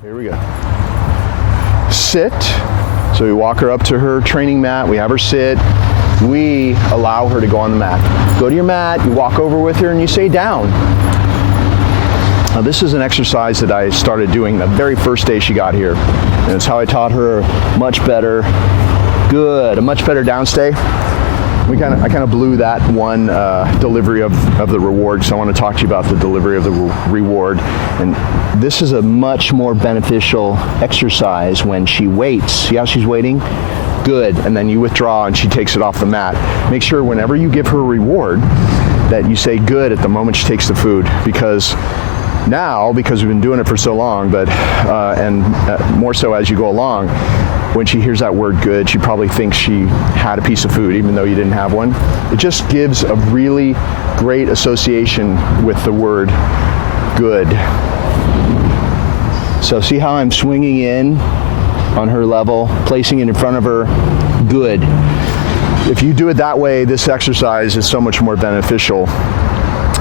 Here we go. Sit. So we walk her up to her training mat. We have her sit. We allow her to go on the mat. Go to your mat. You walk over with her and you say down. Now this is an exercise that I started doing the very first day she got here. And it's how I taught her a much better downstay. I kind of blew that one delivery of the reward, so I want to talk to you about the delivery of the reward. And this is a much more beneficial exercise when she waits. See how she's waiting? Good. And then you withdraw and she takes it off the mat. Make sure whenever you give her a reward that you say good at the moment she takes the food, because we've been doing it for so long, but more so as you go along, when she hears that word good, she probably thinks she had a piece of food even though you didn't have one. It just gives a really great association with the word good. So see how I'm swinging in on her level, placing it in front of her, good. If you do it that way, this exercise is so much more beneficial.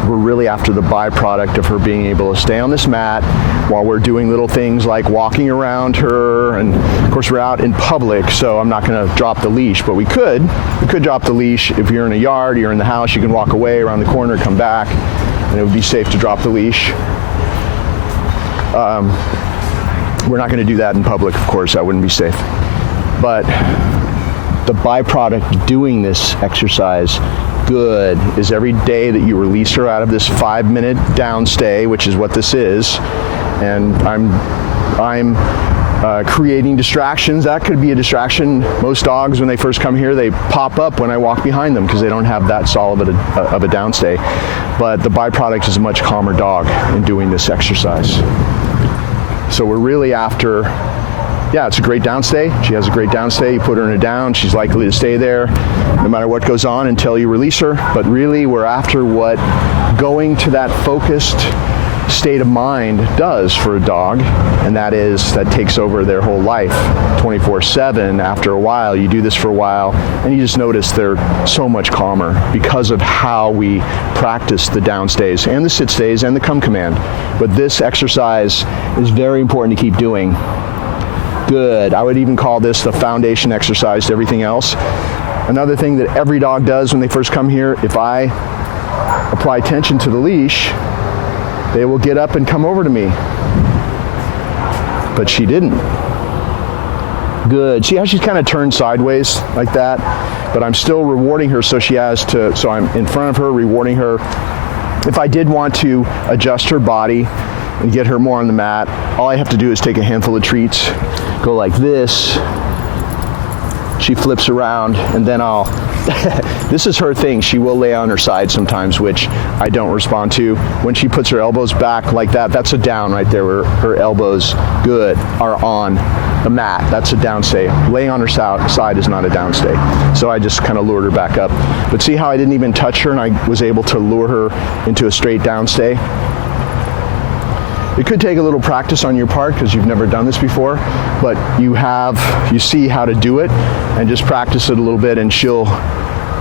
We're really after the byproduct of her being able to stay on this mat while we're doing little things like walking around her, and of course we're out in public, so I'm not going to drop the leash, but we could drop the leash. If you're in a yard, you're in the house, you can walk away around the corner, come back, and it would be safe to drop the leash. We're not going to do that in public, of course, that wouldn't be safe. But the byproduct of doing this exercise, good, is every day that you release her out of this 5-minute downstay, which is what this is, and I'm creating distractions. That could be a distraction. Most dogs, when they first come here, they pop up when I walk behind them because they don't have that solid of a downstay. But the byproduct is a much calmer dog in doing this exercise. So we're really after, it's a great downstay. She has a great downstay. You put her in a down, she's likely to stay there no matter what goes on until you release her. But really, we're after what going to that focused state of mind does for a dog, and that takes over their whole life 24/7. After a while, you do this for a while, and you just notice they're so much calmer because of how we practice the downstays and the sit stays and the come command. But this exercise is very important to keep doing. Good. I would even call this the foundation exercise to everything else. Another thing that every dog does when they first come here, if I apply tension to the leash, they will get up and come over to me. But she didn't. Good. See how she's kind of turned sideways like that? But I'm still rewarding her, so I'm in front of her, rewarding her. If I did want to adjust her body and get her more on the mat, all I have to do is take a handful of treats, go like this. She flips around, and then this is her thing. She will lay on her side sometimes, which I don't respond to. When she puts her elbows back like that, that's a down right there, where her elbows, good, are on the mat. That's a downstay. Laying on her side is not a downstay. So I just kind of lured her back up. But see how I didn't even touch her, and I was able to lure her into a straight downstay? It could take a little practice on your part because you've never done this before, but you see how to do it, and just practice it a little bit and she'll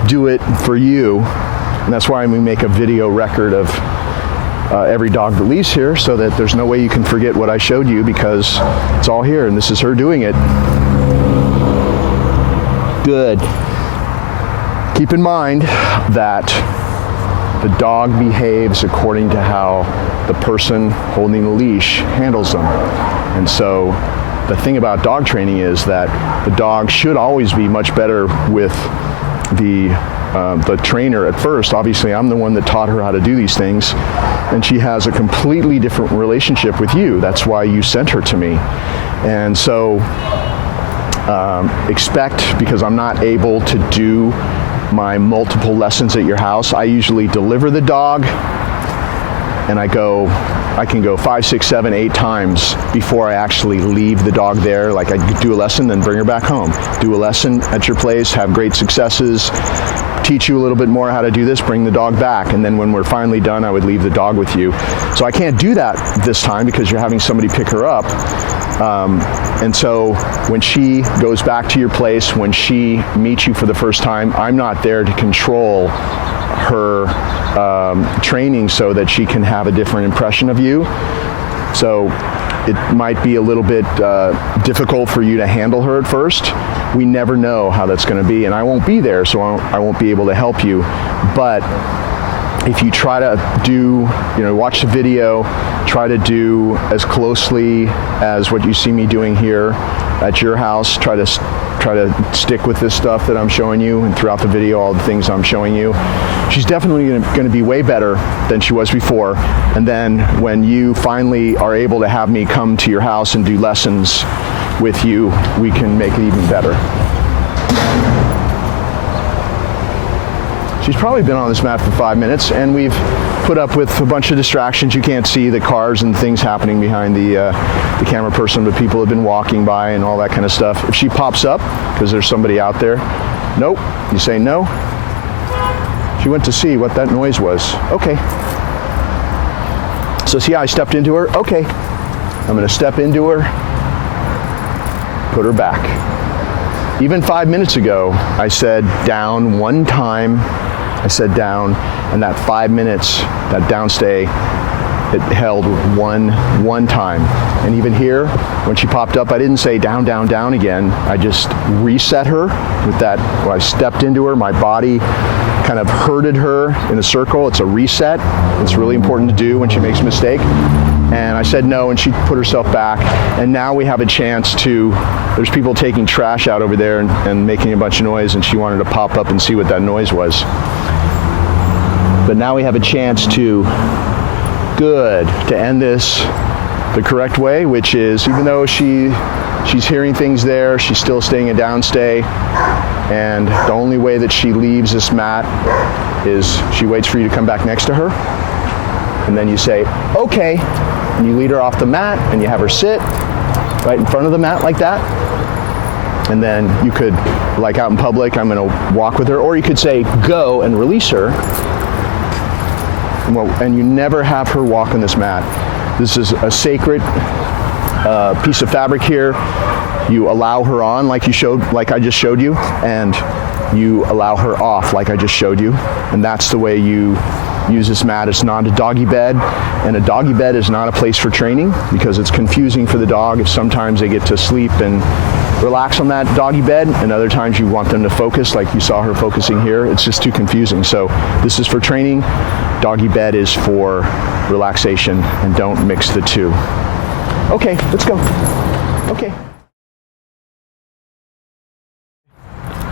do it for you. And that's why we make a video record of every dog that leaves here, so that there's no way you can forget what I showed you, because it's all here and this is her doing it. Good. Keep in mind that the dog behaves according to how the person holding the leash handles them. And so the thing about dog training is that the dog should always be much better with the trainer at first. Obviously, I'm the one that taught her how to do these things, and she has a completely different relationship with you. That's why you sent her to me. And so expect, because I'm not able to do my multiple lessons at your house, I usually deliver the dog, and I can go 5, 6, 7, 8 times before I actually leave the dog there. Like, I do a lesson, then bring her back home. Do a lesson at your place, have great successes, teach you a little bit more how to do this, bring the dog back, and then when we're finally done, I would leave the dog with you. So I can't do that this time because you're having somebody pick her up. And so when she goes back to your place, when she meets you for the first time, I'm not there to control her training so that she can have a different impression of you. So it might be a little bit difficult for you to handle her at first. We never know how that's going to be, and I won't be there, so I won't be able to help you. But if you try to do, watch the video, try to do as closely as what you see me doing here at your house, try to stick with this stuff that I'm showing you, and throughout the video, all the things I'm showing you, she's definitely going to be way better than she was before. And then when you finally are able to have me come to your house and do lessons with you, we can make it even better. She's probably been on this mat for 5 minutes, and we've put up with a bunch of distractions. You can't see the cars and things happening behind the camera person, but people have been walking by and all that kind of stuff. If she pops up, because there's somebody out there, nope, you say no. She went to see what that noise was. Okay. So see how I stepped into her? Okay. I'm going to step into her, put her back. Even 5 minutes ago, I said down one time. I said down, and that 5 minutes, that downstay, it held one time. And even here, when she popped up, I didn't say down, down, down again. I just reset her with that. When I stepped into her, my body kind of herded her in a circle. It's a reset. It's really important to do when she makes a mistake. And I said no, and she put herself back. And now we have a chance to, there's people taking trash out over there and making a bunch of noise, and she wanted to pop up and see what that noise was. But now we have a chance to end this the correct way, which is, even though she's hearing things there, she's still staying a downstay. And the only way that she leaves this mat is she waits for you to come back next to her. And then you say, okay. And you lead her off the mat, and you have her sit right in front of the mat like that. And then you could, like out in public, I'm going to walk with her. Or you could say, go, and release her. And you never have her walk on this mat. This is a sacred piece of fabric here. You allow her on like I just showed you, and you allow her off like I just showed you. And that's the way you use this mat. It's not a doggy bed, and a doggy bed is not a place for training, because it's confusing for the dog if sometimes they get to sleep and relax on that doggy bed, and other times you want them to focus, like you saw her focusing here. It's just too confusing. So this is for training. Doggy bed is for relaxation, and don't mix the two. Okay, let's go.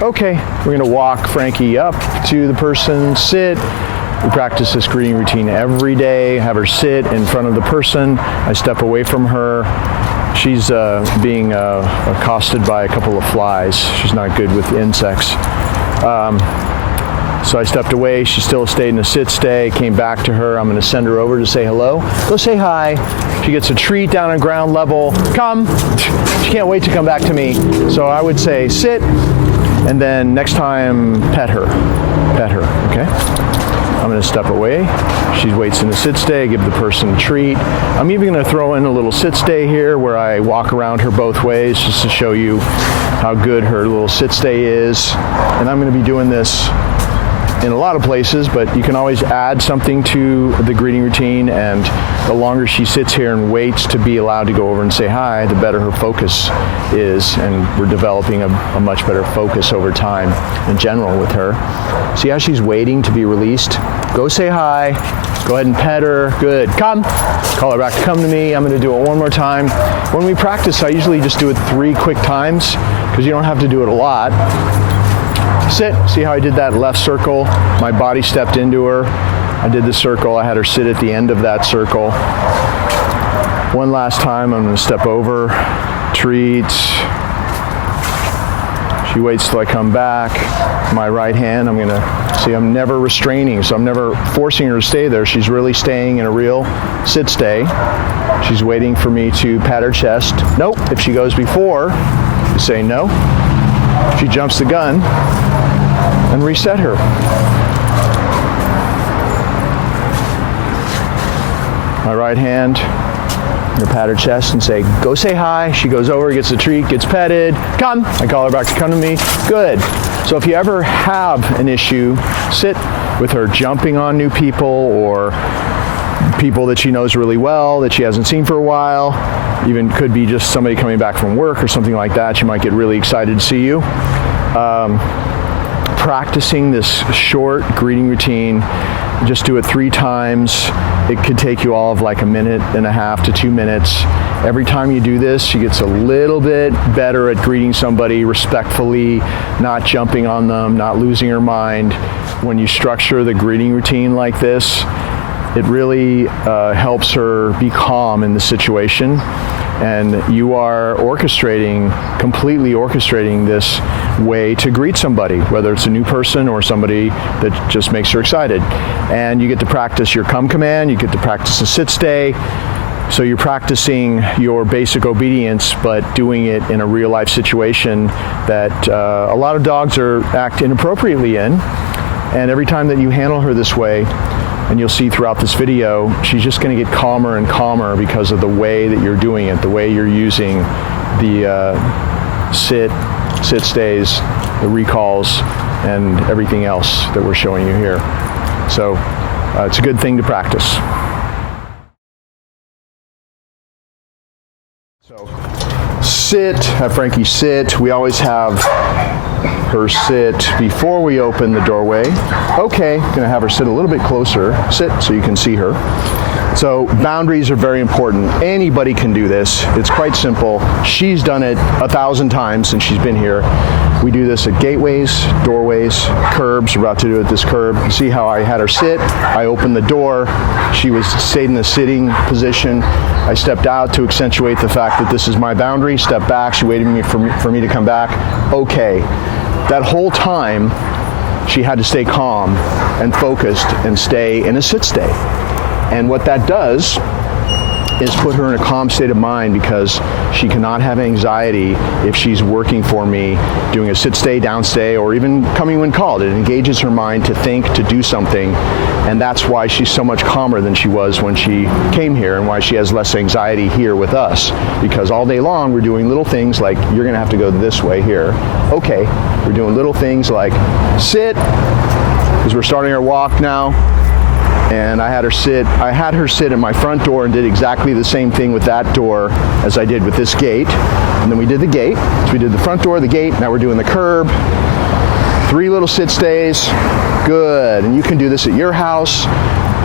Okay, we're gonna walk Frankie up to the person, sit. We practice this greeting routine every day. Have her sit in front of the person. I step away from her. She's being accosted by a couple of flies. She's not good with insects. So I stepped away. She still stayed in a sit stay. Came back to her. I'm going to send her over to say hello. Go say hi. She gets a treat down on ground level. Come. She can't wait to come back to me. So I would say sit, and then next time pet her. Pet her. Okay. I'm going to step away. She waits in the sit stay, give the person a treat. I'm even going to throw in a little sit stay here where I walk around her both ways just to show you how good her little sit stay is. And I'm going to be doing this in a lot of places, but you can always add something to the greeting routine, and the longer she sits here and waits to be allowed to go over and say hi, the better her focus is, and we're developing a much better focus over time in general with her. See how she's waiting to be released? Go say hi, go ahead and pet her, good, come, call her back to come to me. I'm going to do it one more time. When we practice, I usually just do it 3 quick times, because you don't have to do it a lot. Sit. See how I did that left circle? My body stepped into her. I did the circle. I had her sit at the end of that circle. One last time, I'm going to step over. Treats. She waits till I come back. My right hand, I'm going to see, I'm never restraining, so I'm never forcing her to stay there. She's really staying in a real sit stay. She's waiting for me to pat her chest. Nope. If she goes before, you say no. She jumps the gun, and reset her. My right hand, you pat her chest and say, go say hi. She goes over, gets a treat, gets petted. Come. I call her back to come to me. Good. So if you ever have an issue, sit with her jumping on new people or people that she knows really well that she hasn't seen for a while. Even could be just somebody coming back from work or something like that. She might get really excited to see you. Practicing this short greeting routine, just do it 3 times. It could take you all of like 1.5 minutes to 2 minutes. Every time you do this, she gets a little bit better at greeting somebody respectfully, not jumping on them, not losing her mind. When you structure the greeting routine like this, it really helps her be calm in the situation. And you are completely orchestrating this way to greet somebody, whether it's a new person or somebody that just makes her excited. And you get to practice your come command, you get to practice the sit stay. So you're practicing your basic obedience, but doing it in a real life situation that a lot of dogs act inappropriately in. And every time that you handle her this way, and you'll see throughout this video, she's just going to get calmer and calmer because of the way that you're doing it, the way you're using the sit stays, the recalls, and everything else that we're showing you here. So it's a good thing to practice. So sit, have Frankie sit. We always have her sit before we open the doorway. Okay, gonna have her sit a little bit closer. Sit so you can see her. So boundaries are very important. Anybody can do this. It's quite simple. She's done it 1,000 times since she's been here. We do this at gateways, doorways, curbs. We're about to do it at this curb. See how I had her sit? I opened the door. She stayed in the sitting position. I stepped out to accentuate the fact that this is my boundary. Stepped back. She waited for me to come back. Okay. That whole time, she had to stay calm and focused and stay in a sit stay. And what that does is put her in a calm state of mind, because she cannot have anxiety if she's working for me, doing a sit stay, down stay, or even coming when called. It engages her mind to think, to do something, and that's why she's so much calmer than she was when she came here, and why she has less anxiety here with us, because all day long we're doing little things like, you're gonna have to go this way here. Okay, we're doing little things like sit, because we're starting our walk now. And I had her sit at my front door and did exactly the same thing with that door as I did with this gate. And then we did the gate. So we did the front door, the gate, now we're doing the curb. 3 little sit stays. Good. And you can do this at your house.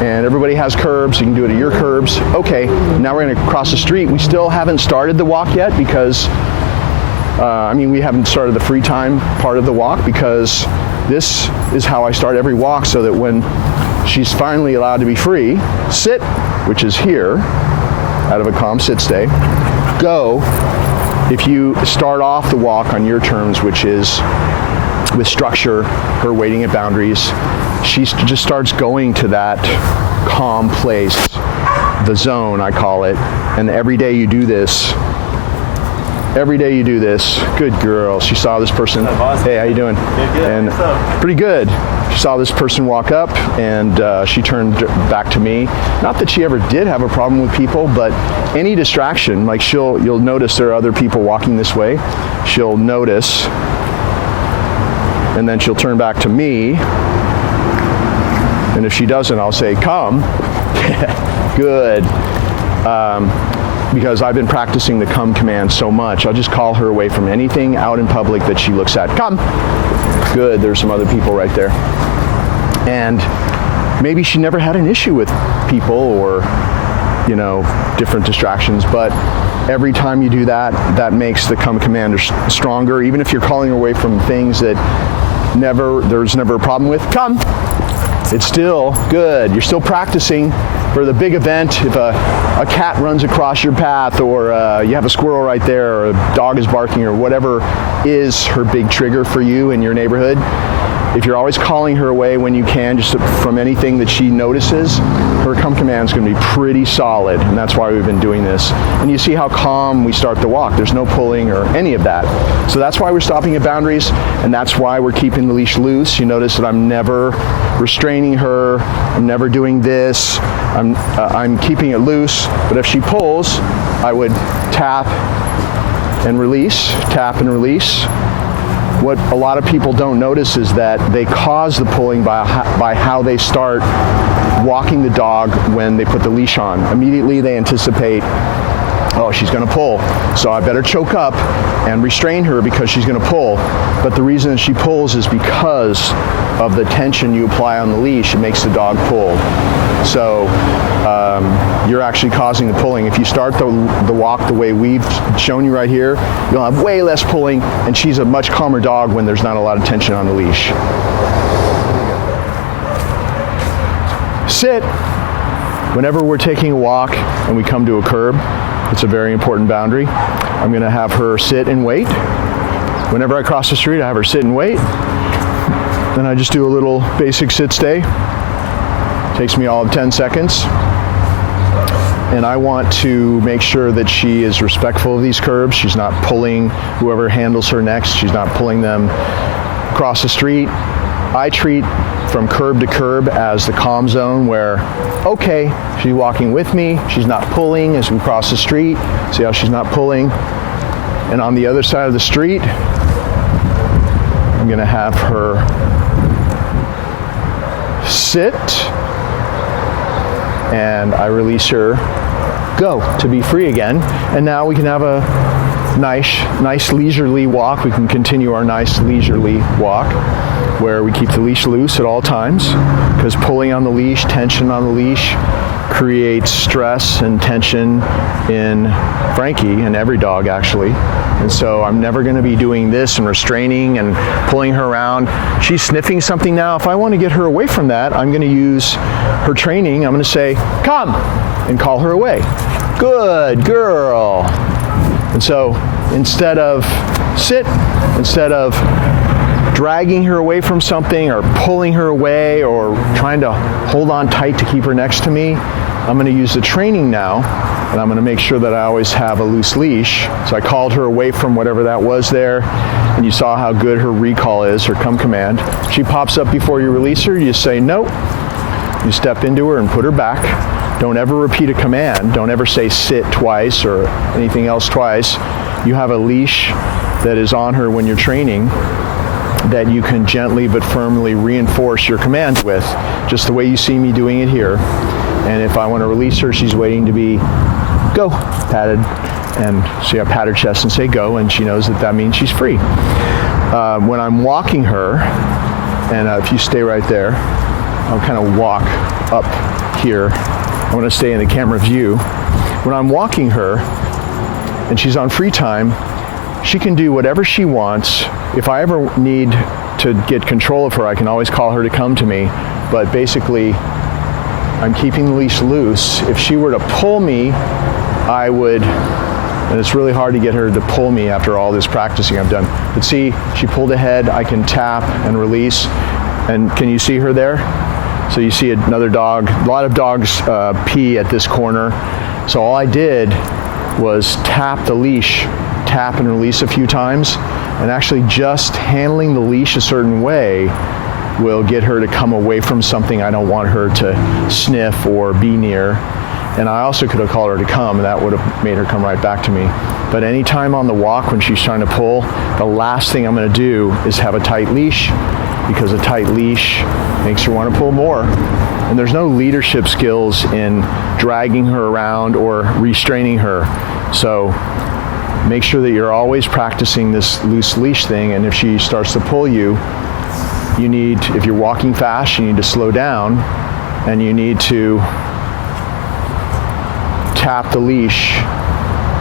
And everybody has curbs. You can do it at your curbs. Okay, now we're going to cross the street. We still haven't started the walk yet because, we haven't started the free time part of the walk, because this is how I start every walk, so that when she's finally allowed to be free, sit, which is here, out of a calm sit stay, go. If you start off the walk on your terms, which is with structure, her waiting at boundaries, she just starts going to that calm place, the zone, I call it. And every day you do this, good girl. She saw this person. Hey, how you doing? Good. And pretty good. She saw this person walk up, and she turned back to me. Not that she ever did have a problem with people, but any distraction, like you'll notice there are other people walking this way. She'll notice, and then she'll turn back to me. And if she doesn't, I'll say, come. Good. Because I've been practicing the come command so much, I'll just call her away from anything out in public that she looks at. Come. Good. There's some other people right there. And maybe she never had an issue with people or, different distractions, but every time you do that, that makes the come command stronger. Even if you're calling her away from things that there's never a problem with, come. It's still good. You're still practicing for the big event. If a cat runs across your path, or you have a squirrel right there, or a dog is barking, or whatever is her big trigger for you in your neighborhood, if you're always calling her away when you can, just from anything that she notices, her come command is going to be pretty solid, and that's why we've been doing this. And you see how calm we start the walk. There's no pulling or any of that. So that's why we're stopping at boundaries, and that's why we're keeping the leash loose. You notice that I'm never restraining her. I'm never doing this. I'm keeping it loose. But if she pulls, I would tap and release, tap and release. what a lot of people don't notice is that they cause the pulling by how they start walking the dog when they put the leash on. Immediately they anticipate, oh, she's going to pull, so I better choke up and restrain her because she's going to pull. But the reason that she pulls is because of the tension you apply on the leash. It makes the dog pull. So you're actually causing the pulling. If you start the walk the way we've shown you right here, you'll have way less pulling, and she's a much calmer dog when there's not a lot of tension on the leash. Sit. Whenever we're taking a walk and we come to a curb, it's a very important boundary. I'm going to have her sit and wait. Whenever I cross the street, I have her sit and wait. Then I just do a little basic sit stay. Takes me all of 10 seconds. And I want to make sure that she is respectful of these curbs. She's not pulling whoever handles her next. She's not pulling them across the street. I treat from curb to curb as the calm zone where, okay, she's walking with me, she's not pulling as we cross the street. See how she's not pulling? And on the other side of the street, I'm going to have her sit, and I release her, go, to be free again. And now we can have a nice leisurely walk. We can continue our nice leisurely walk where we keep the leash loose at all times, because pulling on the leash, tension on the leash, creates stress and tension in Frankie and every dog actually. And so I'm never going to be doing this and restraining and pulling her around. She's sniffing something now. If I want to get her away from that, I'm going to use her training. I'm going to say, come, and call her away. Good girl. And so instead of sit, instead of dragging her away from something or pulling her away or trying to hold on tight to keep her next to me, I'm going to use the training now, and I'm going to make sure that I always have a loose leash. So I called her away from whatever that was there, and you saw how good her recall is, her come command. She pops up before you release her, you say no. You step into her and put her back. Don't ever repeat a command. Don't ever say sit twice or anything else twice. You have a leash that is on her when you're training that you can gently but firmly reinforce your commands with, just the way you see me doing it here. And if I want to release her, she's waiting to be go, patted. And see, I pat her chest and say go, and she knows that means she's free. When I'm walking her, and if you stay right there, I'll kind of walk up here. I want to stay in the camera view. When I'm walking her, and she's on free time, she can do whatever she wants. If I ever need to get control of her, I can always call her to come to me. But basically, I'm keeping the leash loose. If she were to pull me, I would, and it's really hard to get her to pull me after all this practicing I've done. But see, she pulled ahead, I can tap and release. And can you see her there? So you see another dog. A lot of dogs pee at this corner. So all I did was tap the leash, tap and release a few times, and actually just handling the leash a certain way will get her to come away from something I don't want her to sniff or be near. And I also could have called her to come, and that would have made her come right back to me. But anytime on the walk when she's trying to pull, the last thing I'm going to do is have a tight leash, because a tight leash makes her want to pull more. And there's no leadership skills in dragging her around or restraining her. So make sure that you're always practicing this loose leash thing, and if she starts to pull you, you need, if you're walking fast, you need to slow down, and you need to tap the leash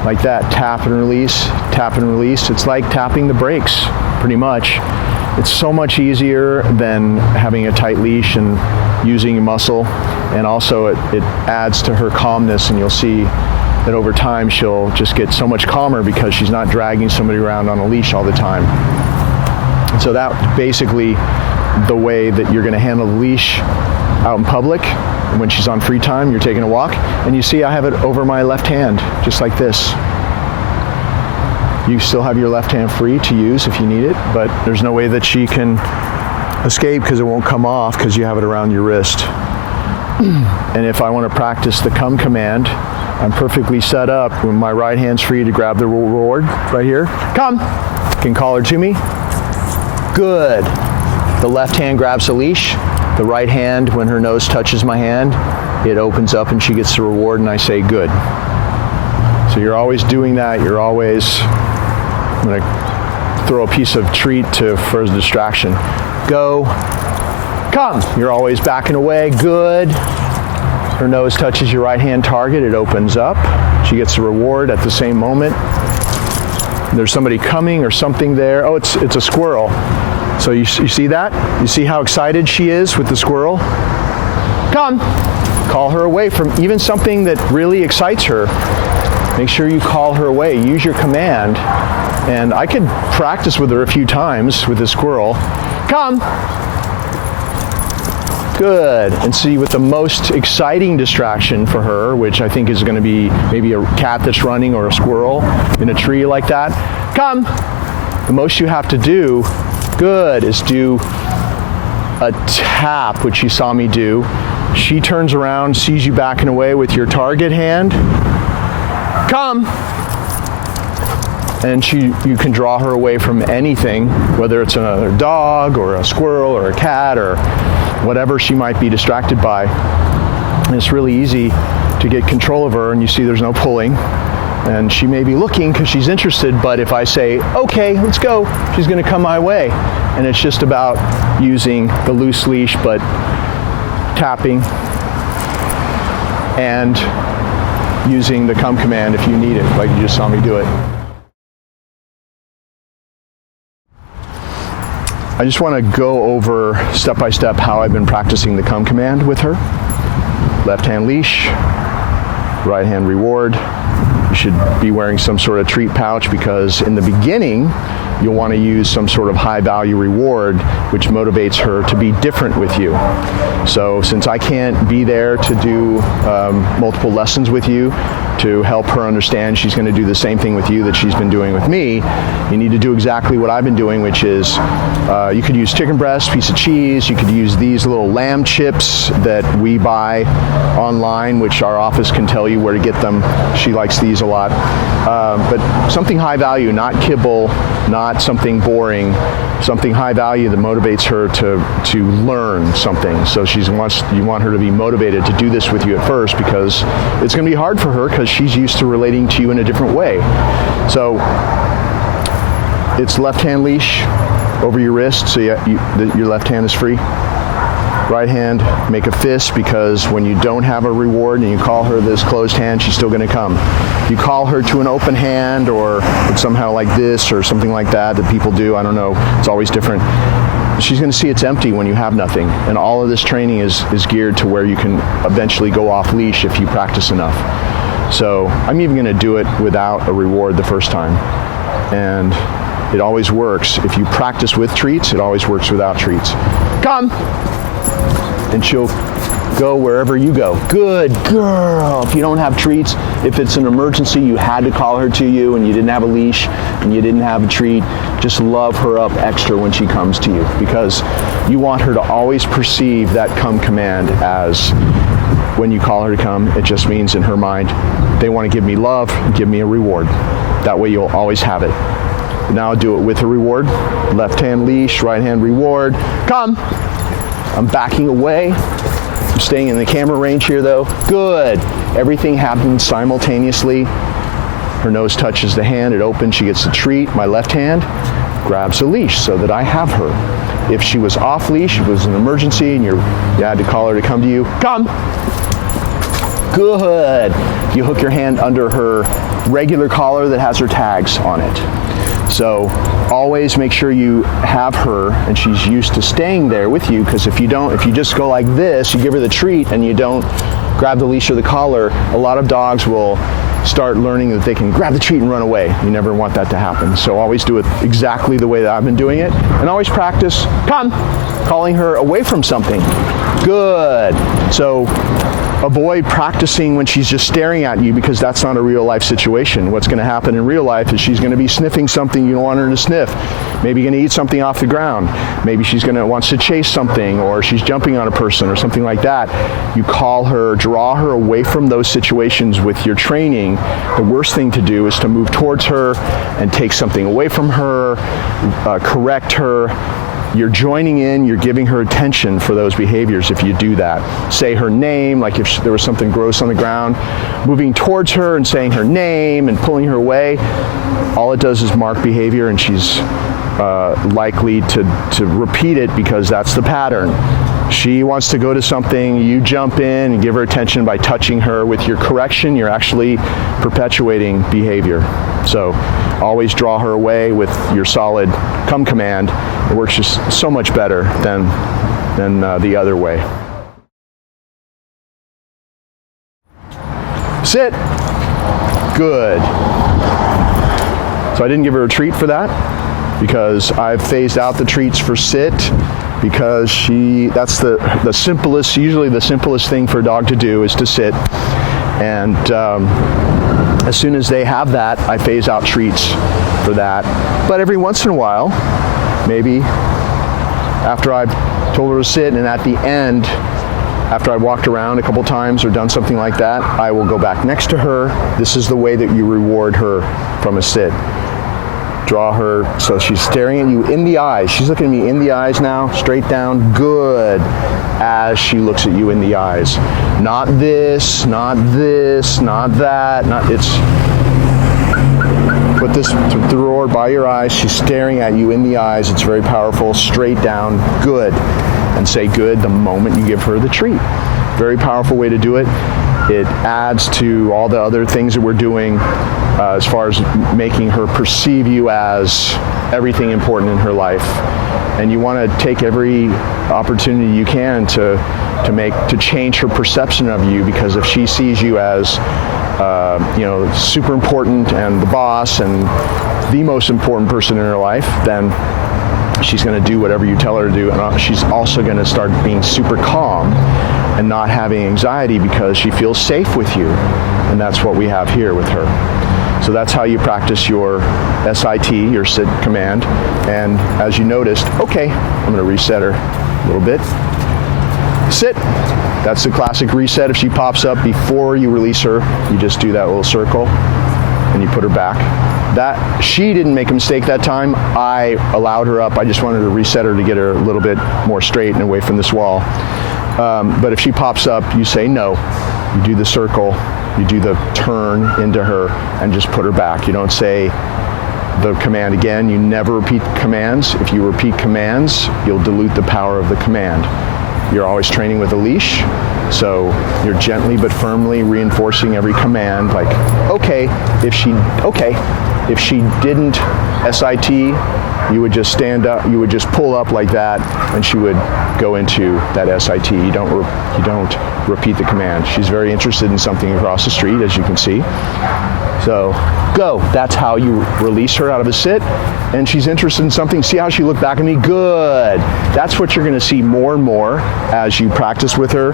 like that. Tap and release, tap and release. It's like tapping the brakes, pretty much. It's so much easier than having a tight leash and using muscle, and also it adds to her calmness, and you'll see that over time she'll just get so much calmer because she's not dragging somebody around on a leash all the time. And so that's basically the way that you're going to handle the leash out in public. When she's on free time, you're taking a walk, and you see I have it over my left hand, just like this. You still have your left hand free to use if you need it, but there's no way that she can escape because it won't come off because you have it around your wrist. And if I want to practice the come command, I'm perfectly set up when my right hand's free to grab the reward right here. Come! I can call her to me. Good. The left hand grabs the leash. The right hand, when her nose touches my hand, it opens up and she gets the reward, and I say, good. So you're always doing that. You're always, I'm going to throw a piece of treat for a distraction. Go. Come. You're always backing away. Good. Her nose touches your right hand target. It opens up. She gets the reward at the same moment. There's somebody coming or something there. Oh, it's a squirrel. So you see that? You see how excited she is with the squirrel? Come. Call her away from even something that really excites her. Make sure you call her away. Use your command. And I could practice with her a few times with the squirrel. Come. Good. And see, with the most exciting distraction for her, which I think is going to be maybe a cat that's running or a squirrel in a tree like that. Come. The most you have to do, good, is do a tap, which you saw me do. She turns around, sees you backing away with your target hand. Come. And you can draw her away from anything, whether it's another dog or a squirrel or a cat or whatever she might be distracted by. And it's really easy to get control of her, and you see there's no pulling. And she may be looking because she's interested, but if I say, okay, let's go, she's going to come my way. And it's just about using the loose leash, but tapping and using the come command if you need it, like you just saw me do it. I just want to go over step by step how I've been practicing the come command with her. Left hand leash, right hand reward. You should be wearing some sort of treat pouch because in the beginning, you'll want to use some sort of high value reward which motivates her to be different with you. So since I can't be there to do multiple lessons with you to help her understand she's going to do the same thing with you that she's been doing with me, you need to do exactly what I've been doing, which is you could use chicken breast, piece of cheese, you could use these little lamb chips that we buy online, which our office can tell you where to get them. She likes these a lot. But something high value, not kibble, not something boring, something high value that motivates her to learn something. So you want her to be motivated to do this with you at first because it's going to be hard for her because she's used to relating to you in a different way. So it's left hand leash over your wrist so your left hand is free. Right hand, make a fist because when you don't have a reward and you call her this closed hand, she's still going to come. You call her to an open hand or somehow like this or something like that people do. I don't know. It's always different. She's going to see it's empty when you have nothing. And all of this training is geared to where you can eventually go off leash if you practice enough. So I'm even going to do it without a reward the first time. And it always works. If you practice with treats, it always works without treats. Come! And she'll go wherever you go. Good girl. If you don't have treats, if it's an emergency, you had to call her to you and you didn't have a leash and you didn't have a treat, just love her up extra when she comes to you because you want her to always perceive that come command as when you call her to come, it just means in her mind, they want to give me love, give me a reward. That way you'll always have it. Now do it with a reward. Left hand leash, right hand reward. Come. I'm backing away. I'm staying in the camera range here though. Good. Everything happens simultaneously. Her nose touches the hand, it opens, she gets the treat. My left hand grabs the leash so that I have her. If she was off leash, it was an emergency and you had to call her to come to you, come. Good. You hook your hand under her regular collar that has her tags on it. So always make sure you have her and she's used to staying there with you because if you just go like this, you give her the treat and you don't grab the leash or the collar, a lot of dogs will start learning that they can grab the treat and run away. You never want that to happen. So always do it exactly the way that I've been doing it and always practice, come, calling her away from something. Good. So avoid practicing when she's just staring at you because that's not a real life situation. What's going to happen in real life is she's going to be sniffing something you don't want her to sniff. Maybe going to eat something off the ground. Maybe she's wants to chase something or she's jumping on a person or something like that. You call her, draw her away from those situations with your training. The worst thing to do is to move towards her and take something away from her, correct her, you're joining in, you're giving her attention for those behaviors if you do that. Say her name, like if there was something gross on the ground, moving towards her and saying her name and pulling her away. All it does is mark behavior, and she's likely to repeat it because that's the pattern. She wants to go to something, you jump in and give her attention by touching her. With your correction, you're actually perpetuating behavior. So always draw her away with your solid come command. It works just so much better than the other way. Sit. Good. So I didn't give her a treat for that because I've phased out the treats for sit, because that's the simplest, usually the simplest thing for a dog to do is to sit. And as soon as they have that, I phase out treats for that. But every once in a while, maybe after I've told her to sit, and at the end, after I walked around a couple times or done something like that, I will go back next to her. This is the way that you reward her from a sit. Draw her so she's staring at you in the eyes. She's looking at me in the eyes now, straight down, good, as she looks at you in the eyes. Not this, not this, not that, it's, put this to the roar by your eyes. She's staring at you in the eyes. It's very powerful, straight down, good. And say good the moment you give her the treat. Very powerful way to do it. It adds to all the other things that we're doing as far as making her perceive you as everything important in her life. And you want to take every opportunity you can to change her perception of you, because if she sees you as super important and the boss and the most important person in her life, then she's going to do whatever you tell her to do, and she's also going to start being super calm and not having anxiety because she feels safe with you. And that's what we have here with her. So that's how you practice your SIT, your sit command. And as you noticed, okay, I'm going to reset her a little bit. Sit. That's the classic reset. If she pops up before you release her, you just do that little circle and you put her back. That she didn't make a mistake that time. I allowed her up. I just wanted to reset her to get her a little bit more straight and away from this wall. But if she pops up, you say no. You do the circle, you do the turn into her, and just put her back. You don't say the command again. You never repeat commands. If you repeat commands, you'll dilute the power of the command. You're always training with a leash, so you're gently but firmly reinforcing every command, like, okay. If she didn't SIT, you would just stand up, you would just pull up like that, and she would go into that SIT. You don't repeat the command. She's very interested in something across the street, as you can see. So, go. That's how you release her out of a sit. And she's interested in something. See how she looked back at me? Good. That's what you're going to see more and more as you practice with her.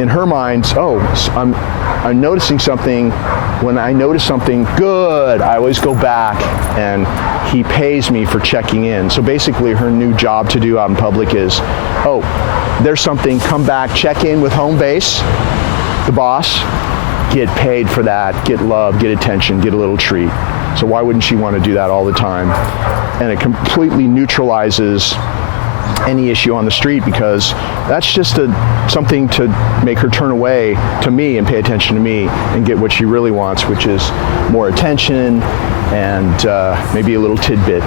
In her mind, oh, I'm noticing something. When I notice something, good, I always go back, and he pays me for checking in. So basically her new job to do out in public is, oh, there's something, come back, check in with home base, the boss, get paid for that, get love, get attention, get a little treat. So why wouldn't she want to do that all the time? And it completely neutralizes any issue on the street, because that's just something to make her turn away to me and pay attention to me and get what she really wants, which is more attention and maybe a little tidbit.